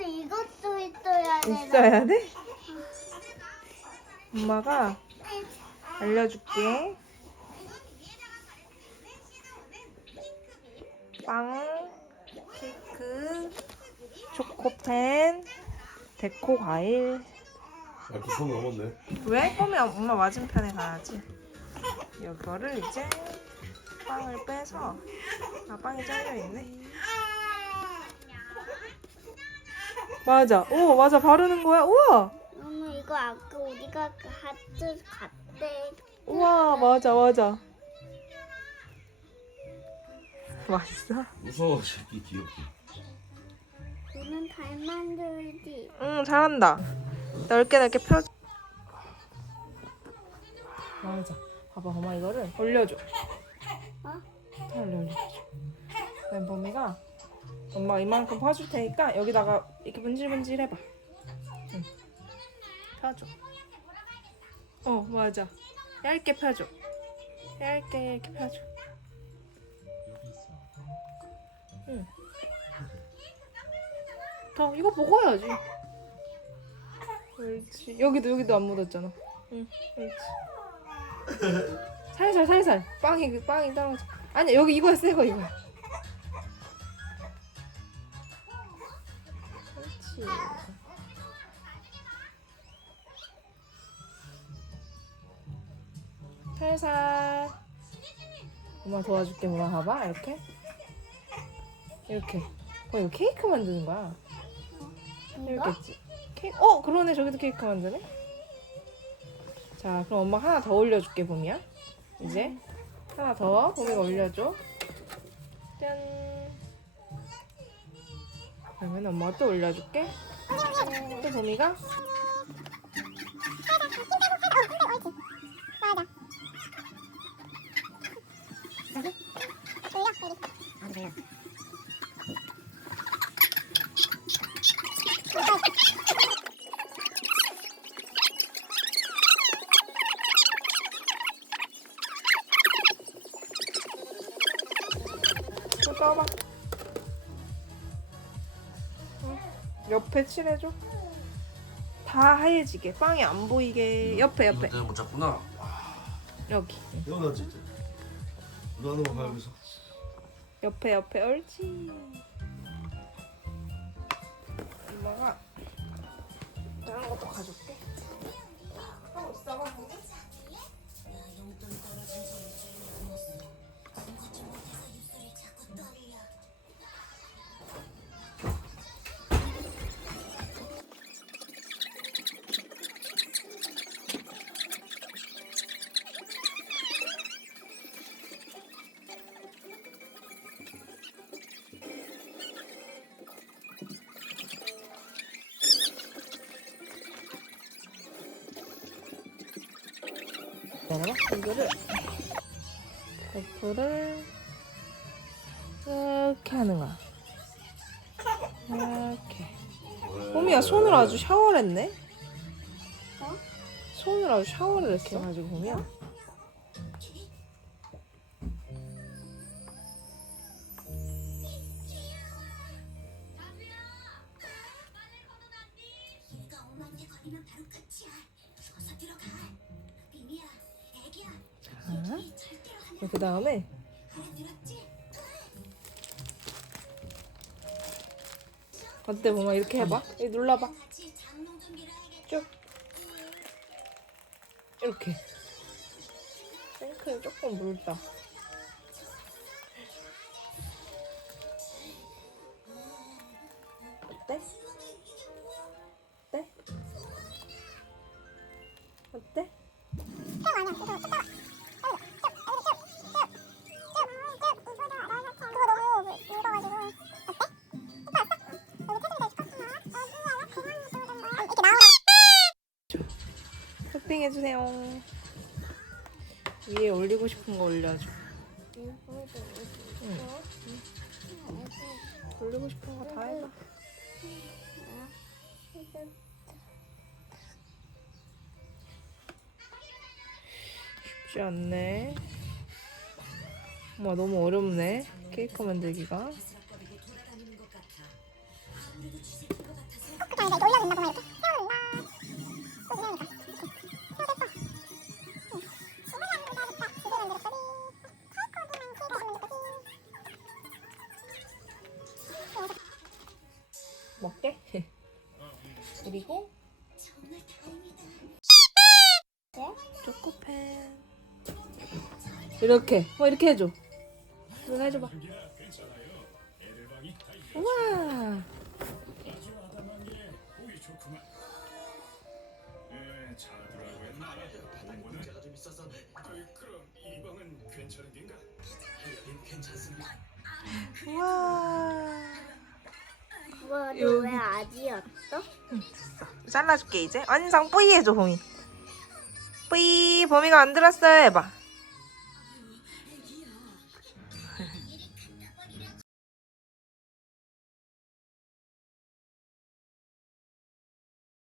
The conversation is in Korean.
이것도 있어야 돼. 있어야 돼? 엄마가 알려줄게. 빵, 케이크, 초코펜, 데코 과일. 아, 두손 넘었네. 왜? 꼬면 엄마 맞은편에 가야지. 이거를 이제 빵을 빼서 아 빵이 잘려 있네. 맞아. 오 맞아 바르는 거야. 우와. 엄마 이거 아까 우리가 그 하트 갔대. 우와 맞아 맞아. 맛있어? 무서워, 새끼 귀엽게. 너는 잘 만들지. 응 잘한다. 넓게 넓게 펴. 맞아. 봐봐 엄마 이거를 올려줘. 어? 다 올려 올려. 그다음 범이가 엄마 이만큼 펴줄 테니까 여기다가 이렇게 문질문질 해봐. 응. 펴줘. 어 맞아. 얇게 펴줘. 얇게 이렇게 펴줘. 응. 더 이거 해야지. 그렇지. 여기도 여기도 안 묻었잖아. 응, 그렇지. 살살 살살. 빵이 그 빵이 떨어져. 아니 여기 이거야 새거 이거야. 그렇지. 살살. 엄마 도와줄게 뭐라 봐봐 이렇게. 이렇게. 어 이거 케이크 만드는 거야. 이거? 이렇겠지. 케이크. 어 그러네 저기도 케이크 만드네. 자 그럼 엄마 하나 더 올려줄게 봄이야. 이제 하나 더 봄이가 올려줘. 짠. 그러면 엄마가 또 올려줄게. 또 봄이가. 또 떠봐. 옆에 칠해줘. 다 하얘지게. 빵이 안 보이게. 옆에 옆에. 내가 못 잡구나. 여기. 태어나 진짜. 나는 가면서. 옆에 옆에 옳지. 엄마가 봐봐. 이거를 베프를 이렇게 하는 거야. 이렇게. 봄이야 손을 아주 샤워를 했네. 어? 손을 아주 샤워를 이렇게 해가지고 보면. 그 다음에 어때 보면 이렇게 해봐. 여기 눌러봐. 쭉 이렇게. 탱크에 조금 물다. 어때? 어때? 어때? 토핑해주세요. 위에 올리고 싶은 거 올려줘. 응. 올리고 싶은 거 다 해봐. 쉽지 않네. 엄마 너무 어렵네. 케이크 만들기가. 먹게. 그리고 초코펜. 이렇게. 뭐 이렇게 해줘. 이거 해줘봐. 우와. 우와. 여기. 왜 아지였어? 잘라줄게 이제 완성 뿌이 해줘 봄이 뿌이 봄이가 만들었어요 해봐